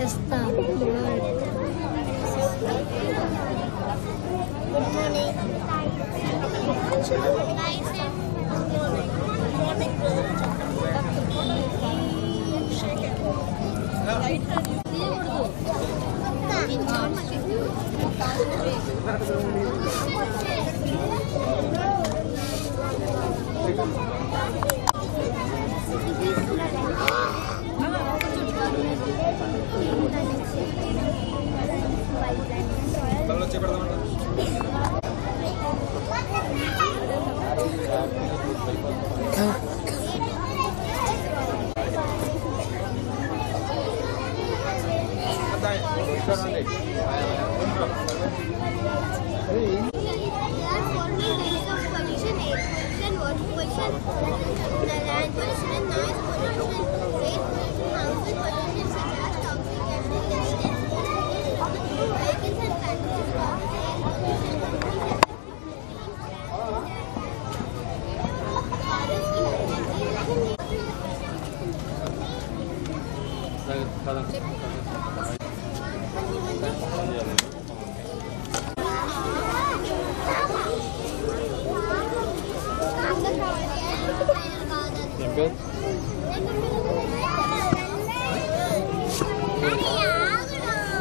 Esther. Good morning.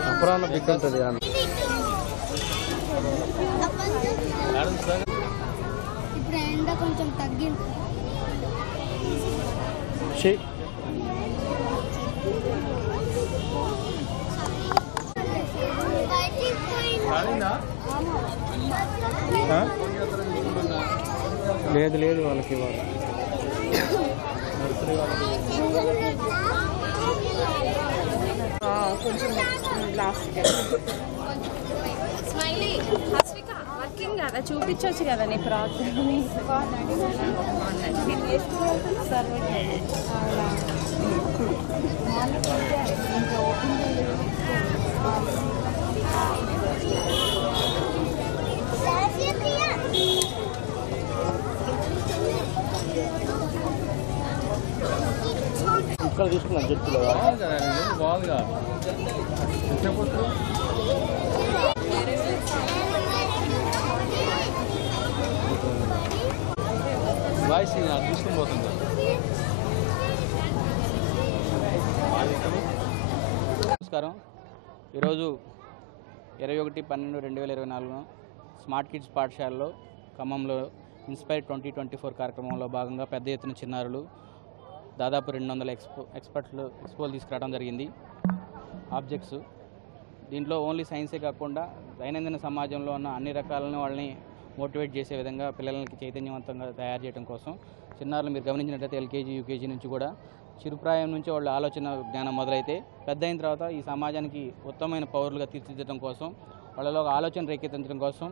అప్పుడన్నా big ఉంటుంది ఇప్పుడు ఎండ కొంచెం తగ్గింది. లేదు లేదు వాళ్ళకి ఇవ్వాలి. కొంచెం లాస్ట్ స్మైలీ హస్విక వర్కింగ్ కదా చూపించవచ్చు కదా నీ ఫ్రాక్ ఇక్కడ తీసుకున్నాను చెట్లు బాగుందిగా వాయిస్ తీసుకుని పోతుంది. నమస్కారం. ఈరోజు 21/12/2024 స్మార్ట్ కిడ్స్ పాఠశాలలో ఖమ్మంలో ఇన్స్పైర్ 2024 కార్యక్రమంలో భాగంగా పెద్ద ఎత్తున చిన్నారులు దాదాపు 200 ఎక్స్పోలు తీసుకురావడం జరిగింది. ఆబ్జెక్ట్స్ దీంట్లో ఓన్లీ సైన్సే కాకుండా దైనందిన సమాజంలో ఉన్న అన్ని రకాలను వాళ్ళని మోటివేట్ చేసే విధంగా పిల్లలకి చైతన్యవంతంగా తయారు చేయడం కోసం చిన్నారులు మీరు గమనించినట్లయితే ఎల్కేజీ యూకేజీ నుంచి కూడా చిరుప్రాయం నుంచి వాళ్ళ ఆలోచన జ్ఞానం మొదలైతే పెద్ద అయిన తర్వాత ఈ సమాజానికి ఉత్తమమైన పౌరులుగా తీర్చిదిద్దడం కోసం వాళ్ళలో ఆలోచన రేకెత్తించడం కోసం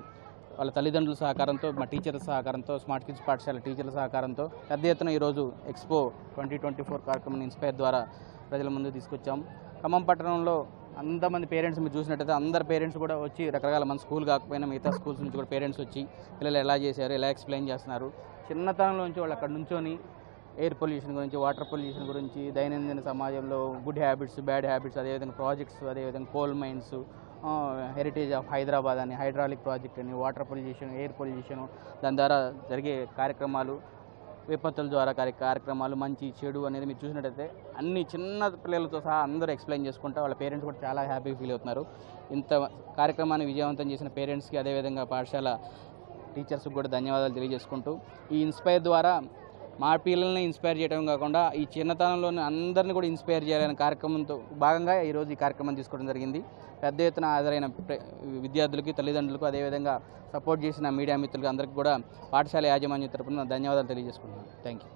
వాళ్ళ తల్లిదండ్రుల సహకారంతో మా టీచర్ల సహకారంతో స్మార్ట్ కిడ్స్ పాఠశాల టీచర్ల సహకారంతో పెద్ద ఎత్తున ఈరోజు ఎక్స్పో 2024 కార్యక్రమం ఇన్స్పైర్ ద్వారా ప్రజల ముందు తీసుకొచ్చాం. ఖమ్మం పట్టణంలో అంతమంది పేరెంట్స్ మీరు చూసినట్టయితే అందరు పేరెంట్స్ కూడా వచ్చి రకరకాల మన స్కూల్ కాకపోయినా మిగతా స్కూల్స్ నుంచి కూడా పేరెంట్స్ వచ్చి పిల్లలు ఎలా చేశారు ఎలా ఎక్స్ప్లెయిన్ చేస్తున్నారు. చిన్నతనంలో నుంచి వాళ్ళు అక్కడ నుంచొని ఎయిర్ పొల్యూషన్ గురించి వాటర్ పొల్యూషన్ గురించి దైనందిన సమాజంలో గుడ్ హ్యాబిట్స్ బ్యాడ్ హ్యాబిట్స్ అదేవిధంగా ప్రాజెక్ట్స్ అదేవిధంగా coal mines heritage of Hyderabad అని హైడ్రాలిక్ ప్రాజెక్ట్ అని వాటర్ పొల్యూషన్ ఎయిర్ పొల్యూషన్ దాని ద్వారా జరిగే కార్యక్రమాలు విపత్తుల ద్వారా కార్యక్రమాలు మంచి చెడు అనేది మీరు చూసినట్టయితే అన్ని చిన్న పిల్లలతో సహా అందరూ ఎక్స్ప్లెయిన్ చేసుకుంటా వాళ్ళ పేరెంట్స్ కూడా చాలా హ్యాపీగా ఫీల్ అవుతున్నారు. ఇంత కార్యక్రమాన్ని విజయవంతం చేసిన పేరెంట్స్కి అదేవిధంగా పాఠశాల టీచర్స్కి కూడా ధన్యవాదాలు తెలియజేసుకుంటూ ఈ ఇన్స్పైర్ ద్వారా మా పిల్లల్ని ఇన్స్పైర్ చేయడం కాకుండా ఈ చిన్నతనంలోని అందరినీ కూడా ఇన్స్పైర్ చేయాలనే కార్యక్రమంతో భాగంగా ఈరోజు ఈ కార్యక్రమం తీసుకోవడం జరిగింది. పెద్ద ఎత్తున హాజరైన విద్యార్థులకి తల్లిదండ్రులకు అదేవిధంగా సపోర్ట్ చేసిన మీడియా మిత్రులకు అందరికీ కూడా పాఠశాల యాజమాన్యం తరపున ధన్యవాదాలు తెలియజేసుకుంటున్నాను. Thank you.